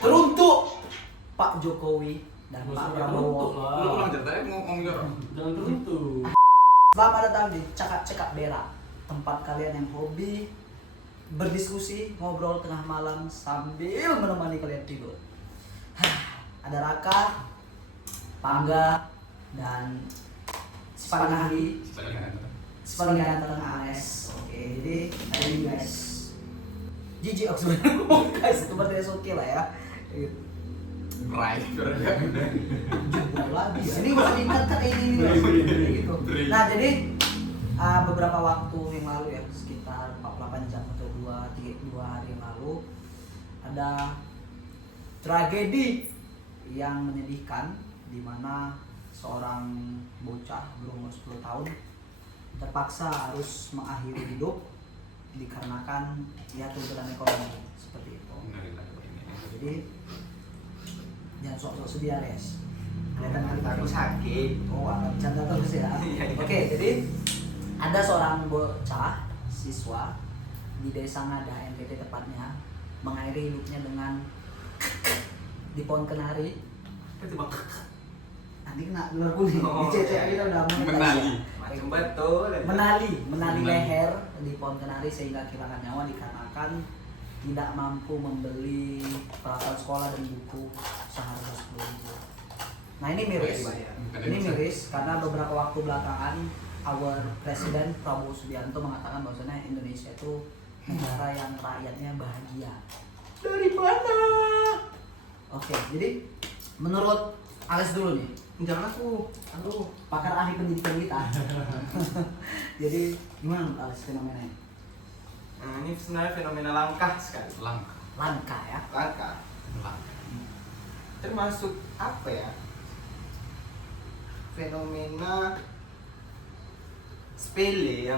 teruntuk Pak Jokowi dan Pak Prabowo. Lu ulang ceritanya ngomong jorok. Jangan teruntuk. Selamat datang di Cakap-Cekap Berak, tempat kalian yang hobi berdiskusi, ngobrol tengah malam sambil menemani kalian tidur. Ada Raka, Pangga, dan si paling ahli, si paling ganteng Anes. Oke, jadi hari ini guys, jijik aku sebenarnya ngomong guys, itu berarti oke lah ya. Right, Jujur lagi ya. Ini udah diingatkan ini gitu. Nah jadi beberapa waktu yang lalu ya, sekitar 48 jam atau 2 hari yang lalu, ada tragedi yang menyedihkan di mana seorang bocah berumur 10 tahun terpaksa harus mengakhiri hidup dikarenakan ya tuntutan ekonomi seperti itu. Jadi jangan sok-sok sedih Ares. Kelihatan hari Aku sakit. Oh, bercanda terus ya. Oke, jadi ada seorang bocah siswa di Desa Ngada NTT tepatnya mengakhiri hidupnya dengan di pohon kenari. Itu bang. Nanti kena ular kuning. Oh, Di CC kita udah menali. Macam betul. menali leher di pohon kenari sehingga kehilangan nyawa dikarenakan tidak mampu membeli peralatan sekolah dan buku seharga 10.000. Nah ini miris. Ini miris karena beberapa waktu belakangan our Presiden Prabowo Subianto mengatakan bahwasanya Indonesia itu negara yang rakyatnya bahagia. Dari mana? Oke, jadi menurut Ales dulu nih, Jangan aku. Aduh. pakar ahli pendidikan kita. Jadi gimana menurut Ales fenomenanya? Nah, ini sebenarnya fenomena langka sekali. Langka ya. Langka. Termasuk apa ya? Fenomena sepele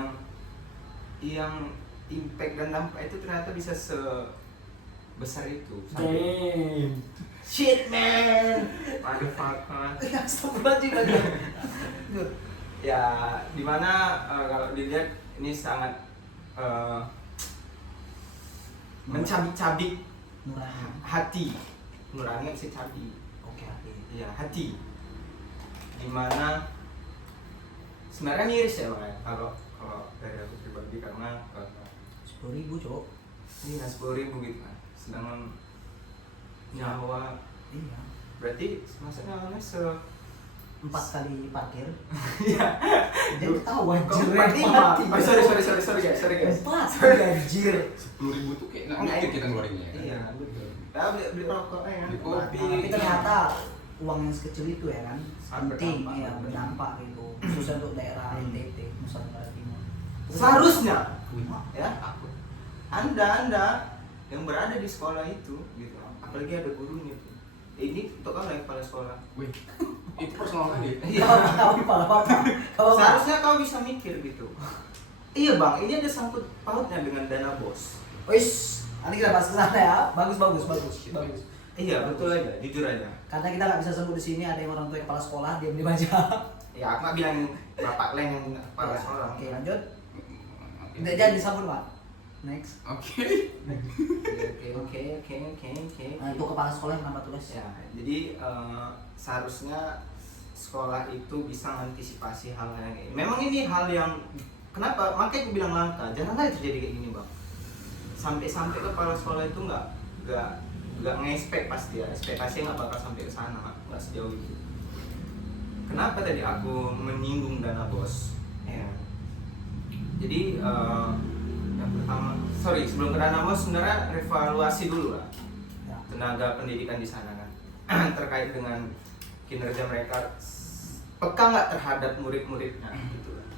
yang impact dan dampak itu ternyata bisa sebesar itu. Damn. Shit man. Motherfucker. Astagfirullahaladzim lagi. Ya, dimana kalau dilihat ini sangat mencabik-cabik Nurani. hati. Nurani nggak bisa cabik. Oke, oke. Iya, hati. Dimana sebenarnya miris ya bang, kalau dari aku pribadi karena 10.000 cok. ini 10.000 gitu kan, sedangkan nyawa Iya. berarti masa nyawanya 4 kali parkir. Iya. Dia ketawa anjir. Berarti mati. Sorry guys. 4 anjir. 10.000 tuh kayak nggak mungkin kita ngeluarinnya. Iya, betul. Kita beli rokok ya kan. Beli kopi. Tapi ternyata uang yang sekecil itu ya kan Sangat penting berdampak. ya, berdampak gitu. Khususnya untuk daerah NTT, Nusa Tenggara Timur. Seharusnya Ya, ya aku. Anda yang berada di sekolah itu gitu, apalagi ada gurunya tuh. Ini untuk kamu yang kepala sekolah. Wih, itu personal kali. Apa? Seharusnya kau bisa mikir gitu. Iya bang, ini ada sangkut pautnya dengan dana bos. Wis, nanti kita bahas kesana ya. Bagus. Iya betul aja, jujur aja. Karena kita nggak bisa sebut di sini ada yang orang tua kepala sekolah diam aja. Ya aku nggak bilang bapak leng yang kepala sekolah. Oke, lanjut. Jangan disambut pak. Next. Oke. Oke. Nah, itu kepala sekolah kenapa tulis? Ya, jadi seharusnya sekolah itu bisa mengantisipasi hal yang ini. Memang ini hal yang kenapa? Makanya aku bilang langka. Jarang kali terjadi kayak gini bang. Sampai kepala sekolah itu nggak ngespek pasti ya. Ekspektasinya nggak bakal sampai ke sana, nggak sejauh itu. Kenapa tadi aku menyinggung dana bos? Ya. Jadi yang pertama, sebelum ke dana bos sebenarnya revaluasi dulu lah Ya. tenaga pendidikan di sana kan terkait dengan kinerja mereka, peka nggak terhadap murid-muridnya gitu lah,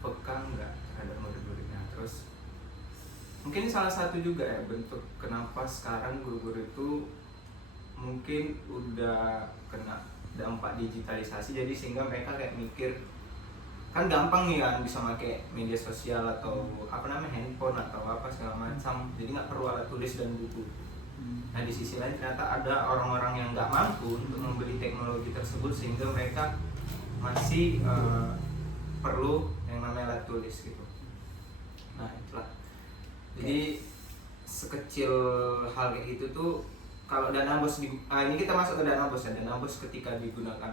peka nggak terhadap murid-muridnya. Terus mungkin ini salah satu juga ya bentuk kenapa sekarang guru-guru itu mungkin udah kena dampak digitalisasi, jadi sehingga mereka kayak mikir kan gampang nih kan bisa pakai media sosial atau handphone atau apa segala macam, jadi nggak perlu alat tulis dan buku. Nah di sisi lain ternyata ada orang-orang yang nggak mampu untuk membeli teknologi tersebut sehingga mereka masih perlu yang namanya alat tulis gitu. Nah itulah. Jadi sekecil hal kayak gitu tuh kalau dana bos ini kita masuk ke dana bos ya. Dana bos ketika digunakan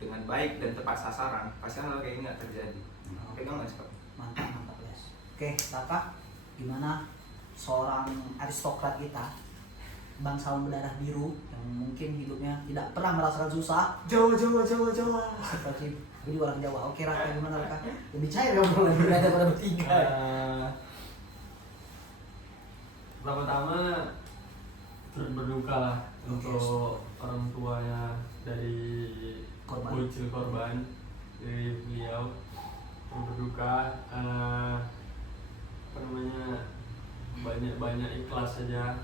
dengan baik dan tepat sasaran, pasti hal kayak ini nggak terjadi. Pegang nggak sih Pak? Mantap yes. Oke, Kakak, gimana seorang aristokrat kita, bangsawan berdarah biru yang mungkin hidupnya tidak pernah merasakan susah? Jawa. Seperti jadi orang Jawa. Oke, Raka, gimana Raka? Lebih cair ya obrolan berada pada bertiga. Pertama-tama turut berduka lah untuk orang tuanya dari bocil korban dari beliau. Turut berduka, banyak ikhlas saja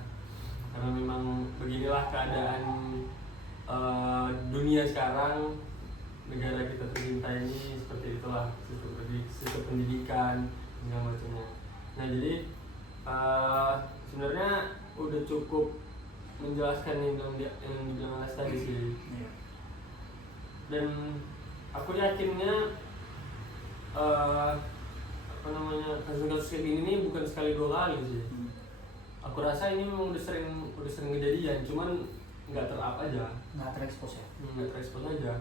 karena memang beginilah keadaan dunia sekarang, negara kita tercinta ini seperti itulah, sistem pendidikan segala macamnya. Nah jadi sebenarnya udah cukup menjelaskan yang dibilang Anas tadi sih. Dan aku yakinnya kasus-kasus kayak gini nih bukan sekali dua kali sih. Aku rasa ini memang udah sering kejadian, cuman nggak terap aja. Nggak terekspos ya? Nggak terekspos aja.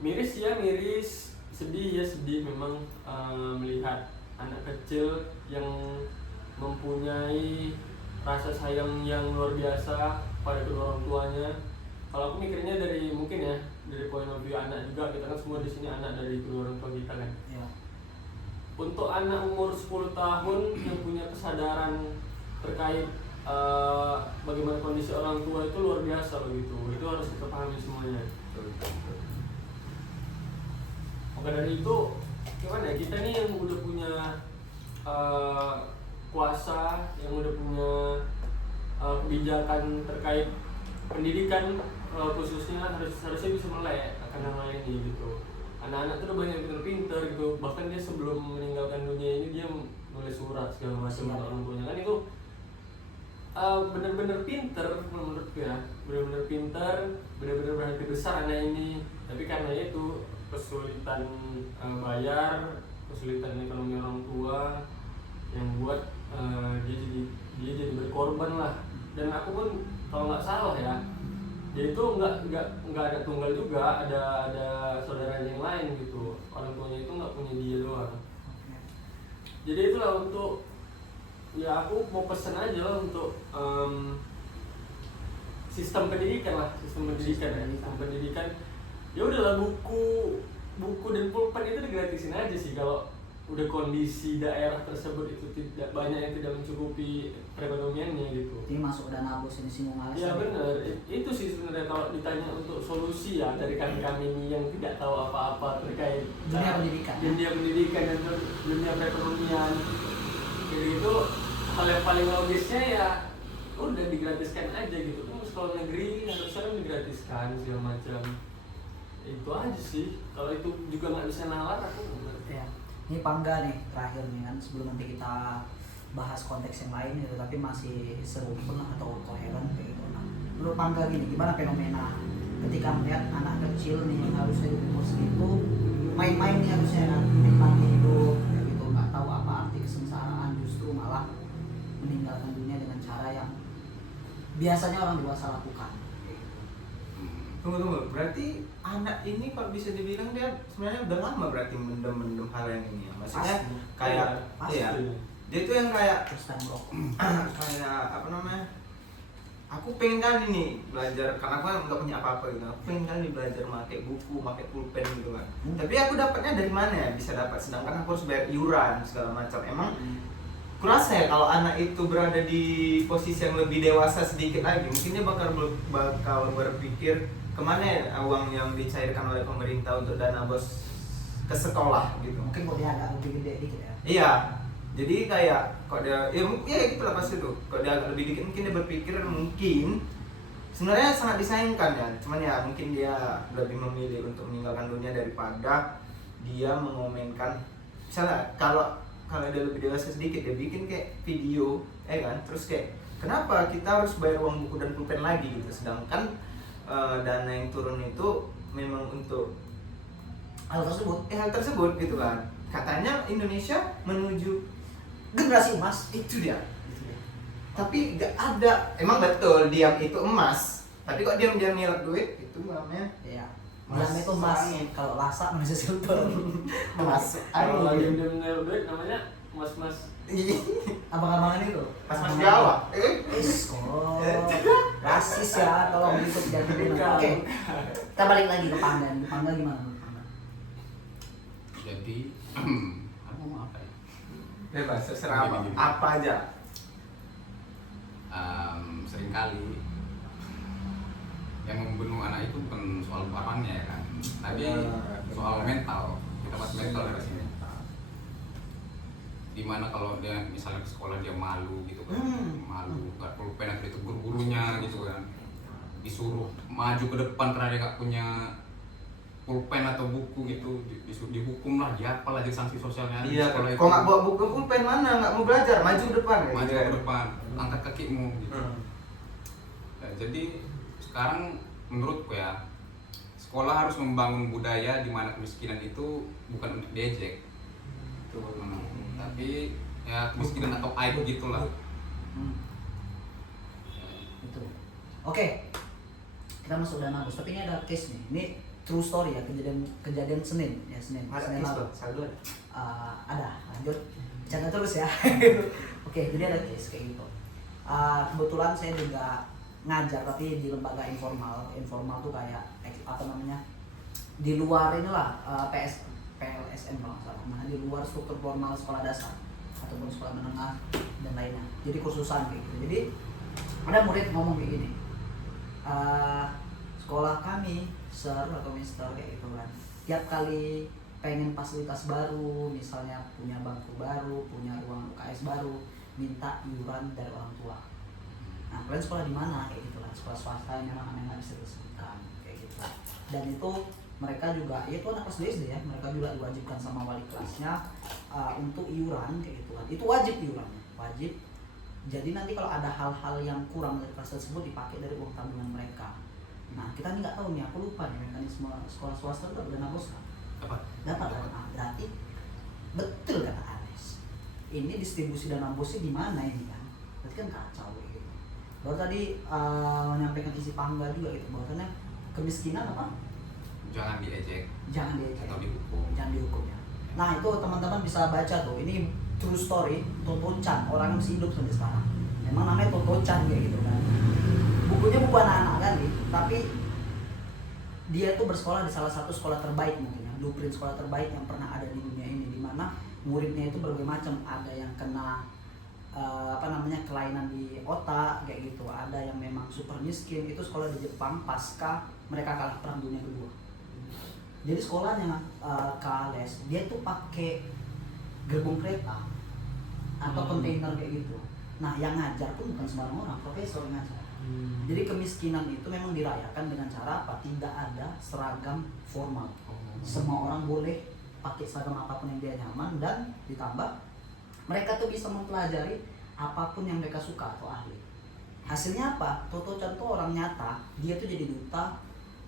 Miris, sedih memang melihat anak kecil yang mempunyai rasa sayang yang luar biasa pada kedua orang tuanya. Kalau aku mikirnya dari point of view anak juga, kita kan semua di sini anak dari kedua orang tua kita kan. Ya. Untuk anak umur 10 tahun yang punya kesadaran terkait bagaimana kondisi orang tua itu luar biasa begitu. Itu harus kita pahami semuanya. Maka dari itu gimana ya, kita nih yang udah punya kuasa, yang udah punya kebijakan terkait pendidikan khususnya harusnya bisa melek akan hal ini gitu. Anak-anak tuh udah banyak pinter gitu, bahkan dia sebelum meninggalkan dunia ini dia nulis surat segala macam untuk orang tuanya kan. Itu benar-benar pinter menurutku ya, benar-benar pinter, benar-benar berhati besar anak ini. Tapi karena itu kesulitan bayar, kesulitan ekonomi orang tua yang buat dia jadi berkorban lah. Dan aku pun kalau nggak salah ya, dia itu nggak ada tunggal juga, ada saudaranya yang lain gitu. Orang tuanya itu nggak punya dia doang. Jadi itulah untuk ya aku mau pesen aja lah untuk sistem pendidikan. Ya udahlah, buku dan pulpen itu digratisin aja sih kalau udah kondisi daerah tersebut itu tidak banyak yang tidak mencukupi perekonomiannya gitu. Jadi masuk dana bos ini singgung alas. Ya benar, itu sih sebenarnya kalau ditanya untuk solusi ya dari kami ini yang tidak tahu apa-apa terkait dunia pendidikan dan dunia perekonomian. Jadi itu hal yang paling logisnya ya udah digratiskan aja gitu. Kan sekolah negeri harusnya kan digratiskan segala macam. Itu aja sih. Kalau itu juga nggak bisa nalar aku ngerti. Ya. Ini Pangga nih terakhir nih kan, sebelum nanti kita bahas konteks yang lain gitu, tapi masih serumpen atau koheren kayak gitu. Nah, menurut Pangga gini, gimana fenomena ketika melihat anak kecil nih yang harusnya di umur segitu main-main nih harusnya kan, menikmati hidup kayak gitu, nggak tahu apa arti kesengsaraan, justru malah meninggalkan dunia dengan cara yang biasanya orang dewasa lakukan. Tunggu, berarti anak ini kalau bisa dibilang dia sebenarnya udah lama berarti mendem hal yang ini ya. Maksudnya kayak Pasti. iya. Dia itu yang kayak Terus time rock. kayak apa namanya? Aku pengen kali nih belajar, karena aku nggak punya apa-apa gitu. Aku pengen kali belajar pakai buku, pakai pulpen gitu kan. Tapi aku dapatnya dari mana ya? Bisa dapat, sedangkan aku harus bayar iuran segala macam. Emang kurasa ya kalau anak itu berada di posisi yang lebih dewasa sedikit lagi, mungkin dia bakal berpikir kemana ya uang yang dicairkan oleh pemerintah untuk dana bos ke sekolah gitu. Mungkin kalau dia agak lebih gede dikit ya. Iya, jadi kayak kok dia, ya gitu lah pasti tuh. Kalau dia agak lebih dikit mungkin dia berpikir mungkin sebenarnya sangat disayangkan ya. Cuman ya mungkin dia lebih memilih untuk meninggalkan dunia daripada dia mengomenkan. Misalnya kalau dia lebih dewasa sedikit, dia bikin kayak video, kan? Terus kayak kenapa kita harus bayar uang buku dan pulpen lagi gitu, sedangkan dana yang turun itu memang untuk hal tersebut gitu kan. Katanya Indonesia menuju generasi emas. itu dia. Tapi gak ada. Emang betul diam itu emas. Tapi kok diam-diam nilai duit itu namanya Iya. Mas Yang itu mas, angin. kalau lasak manusia silver. emas. Kalau lagi Angin. udah naruh duit namanya mas-mas. Abang-abangan itu. Mas-mas Jawa. Rasis ya, tolong ikut jangan Bukan. Oke, kita balik lagi ke Pangga. Di Pangga gimana menurut Pangga? Jadi aku mau apa ya? Bebas, terserah apa. Apa aja. Seringkali yang membunuh anak itu bukan soal barangnya ya kan, tapi soal mental. Kita bahas mental dari sini. Dimana kalau dia misalnya ke sekolah dia malu gitu kan, malu gak perlu pena itu guru-gurunya gitu kan, disuruh maju ke depan karena dia gak punya pulpen atau buku gitu, disuruh dihukum lah, diapal aja sanksi sosialnya di Iya, sekolah itu. kok nggak bawa buku pulpen mana? Nggak mau belajar, maju ke depan. Maju ke depan, angkat kakimu gitu. Ya, jadi sekarang menurutku ya, sekolah harus membangun budaya di mana kemiskinan itu bukan untuk diejek. Tapi ya kemiskinan atau aib gitulah. Itu. Oke. Kita masuk dana bos. Tapi ini ada case nih. Ini true story ya, kejadian Senin ya, Senin lalu. Saldo. Ada. Lanjut. Bercanda terus ya. Oke, jadi ada case kayak gitu. Kebetulan saya juga ngajar tapi di lembaga informal. Informal tuh kayak apa namanya? Di luar inilah PLSM kalau nggak salah. Nah, di luar struktur formal sekolah dasar ataupun sekolah menengah dan lainnya. Jadi kursusan kayak gitu. Jadi ada murid ngomong kayak gini. Sekolah kami sir atau mister kayak gitu kan. Tiap kali pengen fasilitas baru, misalnya punya bangku baru, punya ruang UKS baru, minta iuran dari orang tua. Nah, kalian sekolah di mana kayak gitu kan? Sekolah swasta yang memang nggak bisa disebutkan kayak gitu. Dan itu mereka juga, ya itu anak kelas SD ya, mereka juga diwajibkan sama wali kelasnya untuk iuran kayak gitu kan. Itu wajib iurannya, wajib. Jadi nanti kalau ada hal-hal yang kurang dari kelas tersebut dipakai dari uang tabungan mereka. Nah, kita nih nggak tahu nih, aku lupa nih mekanisme sekolah swasta itu dana bos kan? Dapat kan? Nah, berarti betul kata Anes. Ini distribusi dana bosnya di mana ini kan? Berarti kan kacau gitu. Baru tadi menyampaikan isi Pangga juga gitu, bahwasannya kemiskinan apa? Jangan diejek Jangan diejek. atau dihukum. Jangan dihukum ya. Nah, itu teman-teman bisa baca tuh. Ini true story Toto Chan, orang yang masih hidup sampai sekarang. Memang namanya Toto Chan kayak gitu kan. Bukunya buku anak-anak kan gitu, tapi dia tuh bersekolah di salah satu sekolah terbaik mungkin ya, blueprint sekolah terbaik yang pernah ada di dunia ini, di mana muridnya itu berbagai macam, ada yang kena kelainan di otak kayak gitu, ada yang memang super miskin. Itu sekolah di Jepang pasca mereka kalah perang dunia kedua. Jadi sekolahnya Kales, dia tuh pakai gerbong kereta atau kontainer kayak gitu. Nah, yang ngajar pun bukan sembarang orang, profesor yang ngajar. Jadi kemiskinan itu memang dirayakan dengan cara apa? Tidak ada seragam formal. Semua orang boleh pakai seragam apapun yang dia nyaman, dan ditambah mereka tuh bisa mempelajari apapun yang mereka suka atau ahli. Hasilnya apa? Toto Chan tuh orang nyata, dia tuh jadi duta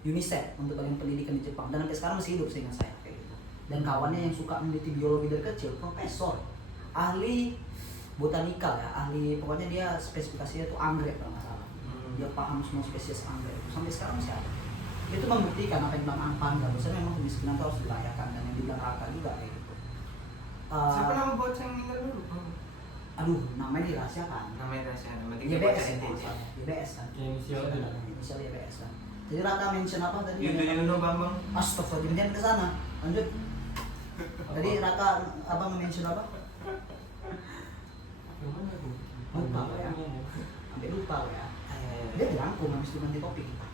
UNICEF untuk bagian pendidikan di Jepang, dan sampai sekarang masih hidup seingat saya kayak gitu. Dan kawannya yang suka meneliti biologi dari kecil, profesor, ahli botanikal ya, ahli, pokoknya dia spesifikasinya tuh anggrek kalau nggak salah. Dia paham semua spesies anggrek itu, sampai sekarang masih ada. Itu membuktikan apa yang bilang Ampang, harusnya memang kemiskinan itu harus dirayakan, dan yang dibilang Raka juga kayak gitu. Siapa nama bocah yang meninggal dulu? Aduh, namanya dirahasiakan. Namanya rahasia, namanya YBS, bocah NTJ. YBS kan. Inisial aja lah. Inisial YBS kan. Jadi Raka mention apa tadi? Yudo Bambang. Astagfirullah, jangan ke sana. Lanjut. Tadi Raka apa mention apa? Lupa ya. Sampai lupa ya. Dia dirangkum habis itu ganti topik kita.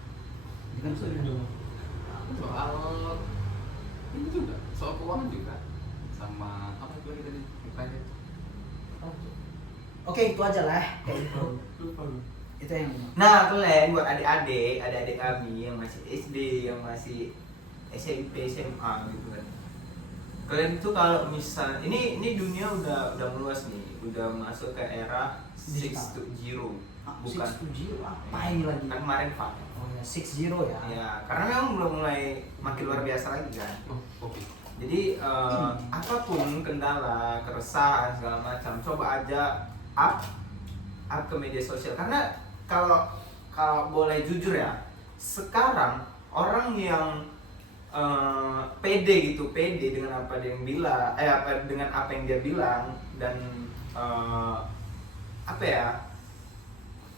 Dengan sudah. Soal ini juga, soal keuangan juga, sama apa itu lagi tadi? Private. Oke, itu aja lah kayak gitu. Itu yang Nah, kalian buat adik-adik kami yang masih SD, yang masih SMP, SMA gitu kan. Kalian tuh kalau misal ini dunia udah meluas nih, udah masuk ke era 6.0. Bukan 6.0 apa ini lagi? kan kemarin Pak. Oh ya, 6.0 ya. Ya, karena memang udah mulai makin luar biasa lagi kan. Oke. Jadi apapun kendala, keresahan segala macam, coba aja up up ke media sosial. Karena kalau boleh jujur ya, sekarang orang yang pede dengan apa dia yang bilang, dengan apa yang dia bilang, dan apa ya,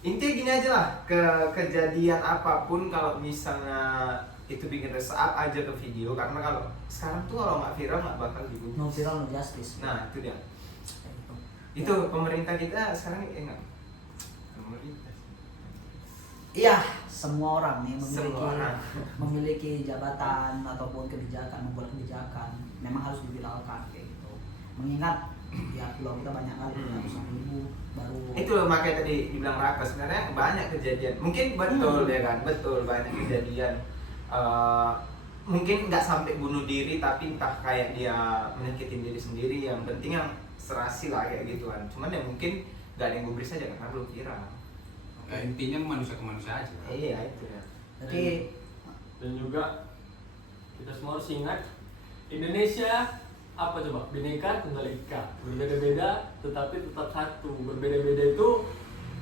intinya gini aja lah, kejadian apapun kalau misalnya itu bikin resah aja ke video, karena kalau sekarang tuh kalau nggak viral nggak bakal digubris. No viral no justice. Nah itu dia. Kayak gitu. Itu pemerintah kita sekarang enggak. Pemerintah. Iya, semua orang nih Semua orang. memiliki jabatan ataupun kebijakan, membuat kebijakan memang harus diviralkan kayak gitu. Mengingat ya pulau kita banyak kali, ratusan ribu baru. Itu makanya tadi dibilang Raka, sebenarnya banyak kejadian. Mungkin betul ya kan, betul banyak kejadian. Mungkin nggak sampai bunuh diri, tapi entah kayak dia menyakitin diri sendiri. Yang penting yang serasi lah kayak gituan. Cuman ya mungkin nggak ada yang gubris aja karena belum viral. Ya, intinya manusia ke manusia aja. Iya itu ya. Jadi Dan juga kita semua harus ingat, Indonesia apa coba? Bineka Tunggal Ika. Berbeda-beda tetapi tetap satu. Berbeda-beda itu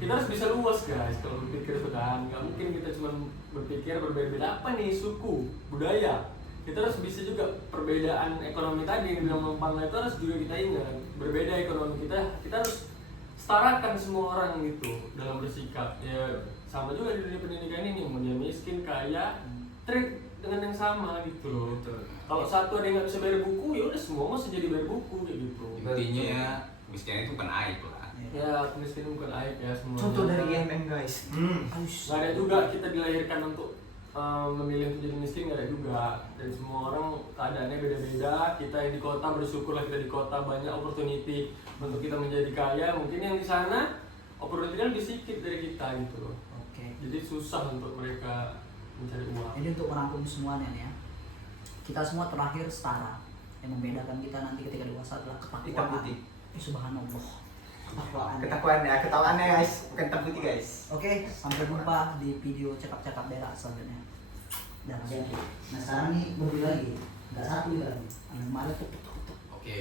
kita harus bisa luas guys kalau berpikir kan. Nggak mungkin kita cuma berpikir berbeda-beda apa nih, suku, budaya. Kita harus bisa juga perbedaan ekonomi tadi yang bilang Mempang itu harus juga kita ingat. Berbeda ekonomi kita harus setarakan semua orang gitu dalam bersikap. Ya sama juga di dunia pendidikan ini, mau dia miskin, kaya, treat dengan yang sama gitu loh. Betul. Kalau satu ada yang nggak bisa bayar buku, ya udah semua masih jadi bayar buku kayak gitu. Intinya ya miskin itu bukan aib lah. Ya miskin bukan aib ya semua. Contoh dari IMM guys. Gak ada juga kita dilahirkan untuk memilih untuk jadi miskin, gak ada juga. Dan semua orang keadaannya beda-beda. Kita yang di kota, bersyukurlah kita di kota banyak opportunity untuk kita menjadi kaya. Mungkin yang di sana opportunity lebih sedikit dari kita gitu loh. oke. Jadi susah untuk mereka mencari uang. Jadi untuk merangkum semuanya nih ya, kita semua terakhir setara. Yang membedakan kita nanti ketika dewasa adalah Hitam ketakwaan. putih. Subhanallah. Ketakwaan. Ketakuannya guys, bukan hitam putih guys. Oke, sampai jumpa di video cakap-cakap berak selanjutnya. Dan nah sekarang nih berbeda lagi, nggak satu lagi. Yang kemarin tuh. Oke.